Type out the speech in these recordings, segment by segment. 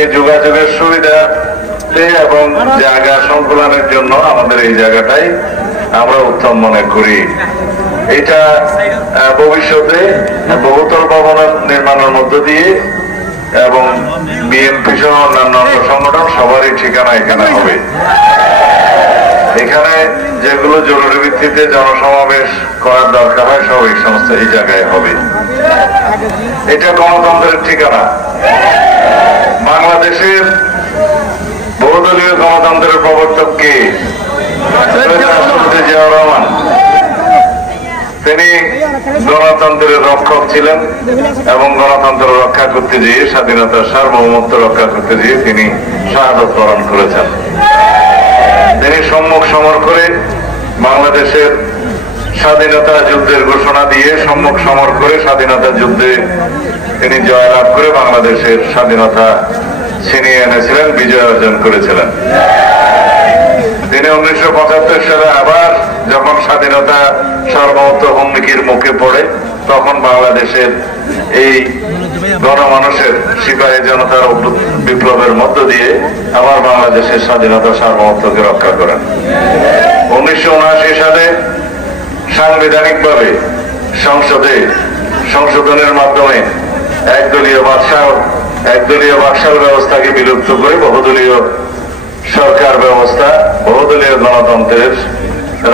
এই যোগাযোগের সুবিধা এবং জায়গা সংকুলনের জন্য আমাদের এই জায়গাটাই আমরা উত্তম মনে করি। এটা ভবিষ্যতে বহুতল ভবন নির্মাণের মধ্য দিয়ে এবং বিএনপি সহ অন্যান্য সংগঠন সবারই ঠিকানা এখানে হবে। এখানে যেগুলো জরুরি ভিত্তিতে জনসমাবেশ করার দরকার হয় সব এই সমস্ত এই জায়গায় হবে। এটা গণতন্ত্রের ঠিকানা। বাংলাদেশের বহুদলীয় গণতন্ত্রের প্রবর্তক কে? রাষ্ট্রপতি জিয়াউর রহমান। তিনি গণতন্ত্রের রক্ষক ছিলেন এবং গণতন্ত্র রক্ষা করতে গিয়ে স্বাধীনতার সার্বভৌমত্ব রক্ষা করতে গিয়ে তিনি শাহাদত বরণ করেছেন। তিনি সম্মুখ সমর করে বাংলাদেশের স্বাধীনতা যুদ্ধের ঘোষণা দিয়ে সম্মুখ সমর করে স্বাধীনতা যুদ্ধে তিনি জয়লাভ করে বাংলাদেশের স্বাধীনতা ছিনিয়ে এনেছিলেন, বিজয় অর্জন করেছিলেন। তিনি 1975 সালে আবার যখন স্বাধীনতা সার্বভৌমত্ব হুমকির মুখে পড়ে তখন বাংলাদেশের এই গণমানুষের সিপাহী জনতার বিপ্লবের মধ্য দিয়ে আবার বাংলাদেশের স্বাধীনতা সার্বভৌমত্বকে রক্ষা করেন। 1979 সালে সাংবিধানিকভাবে সংসদে সংশোধনের মাধ্যমে একদলীয় বাকশাল ব্যবস্থাকে বিলুপ্ত করে বহুদলীয় সরকার ব্যবস্থা, বহুদলীয় গণতন্ত্রের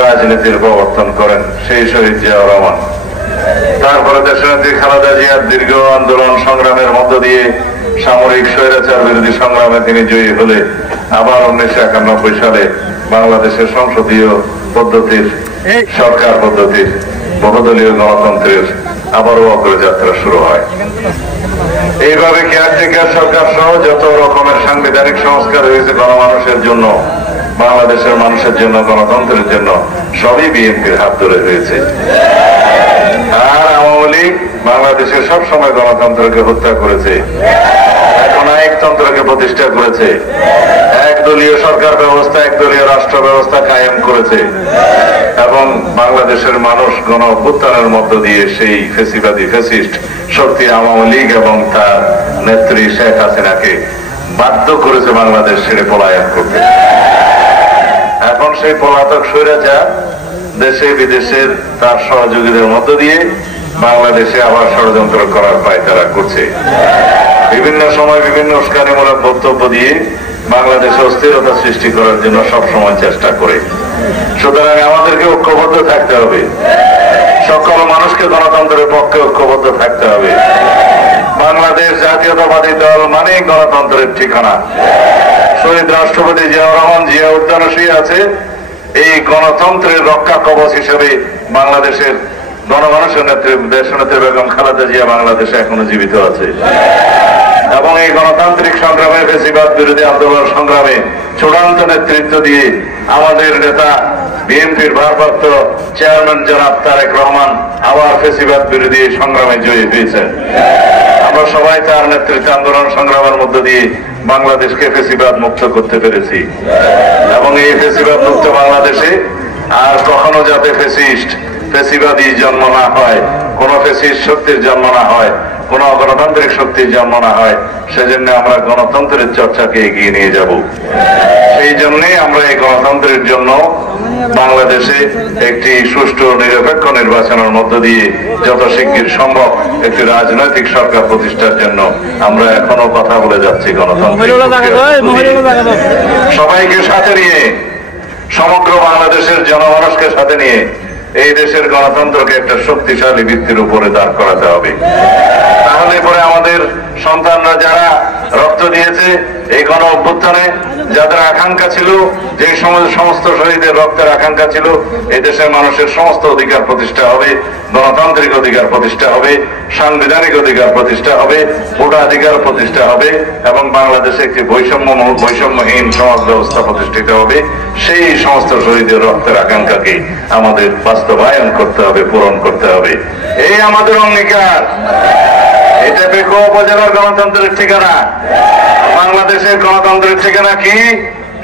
রাজনীতির প্রবর্তন করেন সেই শহীদ জিয়াউর রহমান। তারপরে দেশনেত্রী খালেদা জিয়ার দীর্ঘ আন্দোলন সংগ্রামের মধ্য দিয়ে সামরিক স্বৈরাচার বিরোধী সংগ্রামে তিনি জয়ী হলে আবার 1991 সালে বাংলাদেশের সংসদীয় পদ্ধতির সরকার পদ্ধতির বহুদলীয় গণতন্ত্রের আবারও অগ্রযাত্রা শুরু হয়। এইভাবে কেয়ারটেকার সরকার সহ যত রকমের সাংবিধানিক সংস্কার হয়েছে গণমানুষের জন্য, বাংলাদেশের মানুষের জন্য, গণতন্ত্রের জন্য, সবই বিএনপির হাত ধরে হয়েছে। আর আওয়ামী লীগ বাংলাদেশের সবসময় গণতন্ত্রকে হত্যা করেছে, এখন একতন্ত্রকে প্রতিষ্ঠা করেছে, একদলীয় সরকার ব্যবস্থা, একদলীয় রাষ্ট্র ব্যবস্থা কায়েম করেছে এবং বাংলাদেশের মানুষ গণ অভ্যুত্থানের মধ্য দিয়ে সেই ফ্যাসিবাদী ফ্যাসিস্ট শক্তি আওয়ামী লীগ এবং তার নেত্রী শেখ হাসিনাকে বাধ্য করেছে বাংলাদেশ ছেড়ে পলায়ন করতে। এখন সেই পলাতক স্বৈরাচার দেশে বিদেশের তার সহযোগীদের মধ্য দিয়ে বাংলাদেশে আবার ষড়যন্ত্র করার পায়তারা করছে। বিভিন্ন সময় বিভিন্ন উস্কানিমূলক বক্তব্য দিয়ে বাংলাদেশে অস্থিরতা সৃষ্টি করার জন্য সবসময় চেষ্টা করে। সুতরাং আমাদেরকে ঐক্যবদ্ধ থাকতে হবে, সকল মানুষকে গণতন্ত্রের পক্ষে ঐক্যবদ্ধ থাকতে হবে। বাংলাদেশ জাতীয়তাবাদী দল মানে গণতন্ত্রের ঠিকানা। শহীদ রাষ্ট্রপতি জিয়াউর রহমান জিয়া উদ্যানে শুয়ে আছে, এই গণতন্ত্রের রক্ষা কবচ হিসেবে বাংলাদেশের গণমানুষের নেত্রী দেশনেত্রী বেগম খালেদা জিয়া বাংলাদেশে এখনো জীবিত আছে এবং এই গণতান্ত্রিক সংগ্রামে ফ্যাসিবাদ বিরোধী আন্দোলন সংগ্রামে চূড়ান্ত নেতৃত্ব দিয়ে আমাদের নেতা বিএনপির ভারপ্রাপ্ত চেয়ারম্যান জনাব তারেক রহমান আবার ফ্যাসিবাদ বিরোধী সংগ্রামে জয়ী হয়েছেন। আমরা সবাই তার নেতৃত্বে আন্দোলন সংগ্রামের মধ্য দিয়ে বাংলাদেশকে ফ্যাসিবাদ মুক্ত করতে পেরেছি এবং এই ফ্যাসিবাদ মুক্ত বাংলাদেশে আর কখনো যাতে ফ্যাসিবাদী জন্ম না হয়, কোন ফ্যাসিস্ট শক্তির জন্ম না হয়, কোন গণতান্ত্রিক শক্তির জন্ম না হয়, সেজন্য আমরা গণতন্ত্রের চর্চাকে এগিয়ে নিয়ে যাব। সেই জন্যই আমরা এই গণতন্ত্রের জন্য বাংলাদেশে একটি সুষ্ঠু নিরপেক্ষ নির্বাচনের মধ্য দিয়ে যত শিগগির সম্ভব একটি রাজনৈতিক সরকার প্রতিষ্ঠার জন্য আমরা এখনো কথা বলে যাচ্ছি। গণতন্ত্র সবাইকে সাথে নিয়ে, সমগ্র বাংলাদেশের জনমানুষকে সাথে নিয়ে এই দেশের গণতন্ত্রকে একটা শক্তিশালী ভিত্তির উপরে দাঁড় করাতে হবে। তাহলে পরে আমাদের সন্তানরা যারা রক্ত দিয়েছে এই গণ অভ্যুত্থানে, যাদের আকাঙ্ক্ষা ছিল, যে সমস্ত শহীদের রক্তের আকাঙ্ক্ষা ছিল, এই দেশের মানুষের সমস্ত অধিকার প্রতিষ্ঠা হবে, গণতান্ত্রিক অধিকার প্রতিষ্ঠা হবে, সাংবিধানিক অধিকার প্রতিষ্ঠা হবে, ভোটাধিকার প্রতিষ্ঠা হবে এবং বাংলাদেশে একটি বৈষম্যহীন সমাজ ব্যবস্থা প্রতিষ্ঠিত হবে। সেই সমস্ত শহীদের রক্তের আকাঙ্ক্ষাকে আমাদের বাস্তবায়ন করতে হবে, পূরণ করতে হবে। এই আমাদের অঙ্গীকার। এটা বেকুয়া উপজেলার গণতন্ত্রের ঠিকানা। বাংলাদেশের গণতন্ত্রের ঠিকানা কি?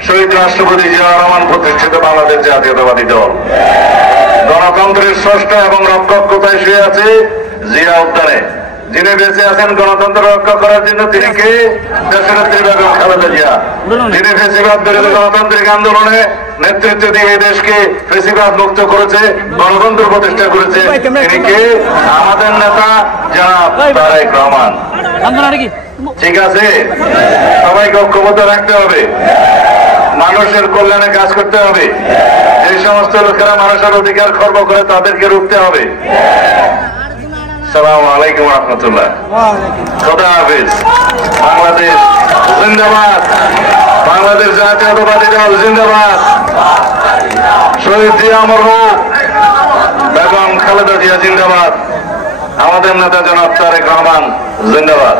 শহীদ রাষ্ট্রপতি জিয়াউর রহমান প্রতিষ্ঠিত বাংলাদেশ জাতীয়তাবাদী দল। গণতন্ত্রের স্রষ্টা এবং রক্ষক কোথায় শুয়ে আছে? জিয়া উদ্যানে। যিনি বেঁচে আছেন গণতন্ত্র রক্ষা করার জন্য, তিনি কে? দেশনেত্রী বেগম খালেদা জিয়া। যিনি ফেসিবাদ বিরোধী গণতান্ত্রিক আন্দোলনে নেতৃত্ব দিয়ে এই দেশকে ফেসিবাদ মুক্ত করেছে, গণতন্ত্র প্রতিষ্ঠা করেছে, তিনি কে? আমাদের নেতা জনাব তারেক রহমান। ঠিক আছে, সবাইকে ঐক্যবদ্ধ রাখতে হবে, মানুষের কল্যাণে কাজ করতে হবে। যে সমস্ত লোকেরা মানুষের অধিকার খর্ব করে তাদেরকে রুখতে হবে। আসসালামু আলাইকুম রহমতুল্লাহ। খোদা হাফিজ। বাংলাদেশ জিন্দাবাদ। বাংলাদেশ জাতীয়তাবাদী দল জিন্দাবাদ। শহীদ জিয়া অমর হোক। বেগম খালেদা জিয়া জিন্দাবাদ। আমাদের নেতা জনাব তারেক রহমান জিন্দাবাদ।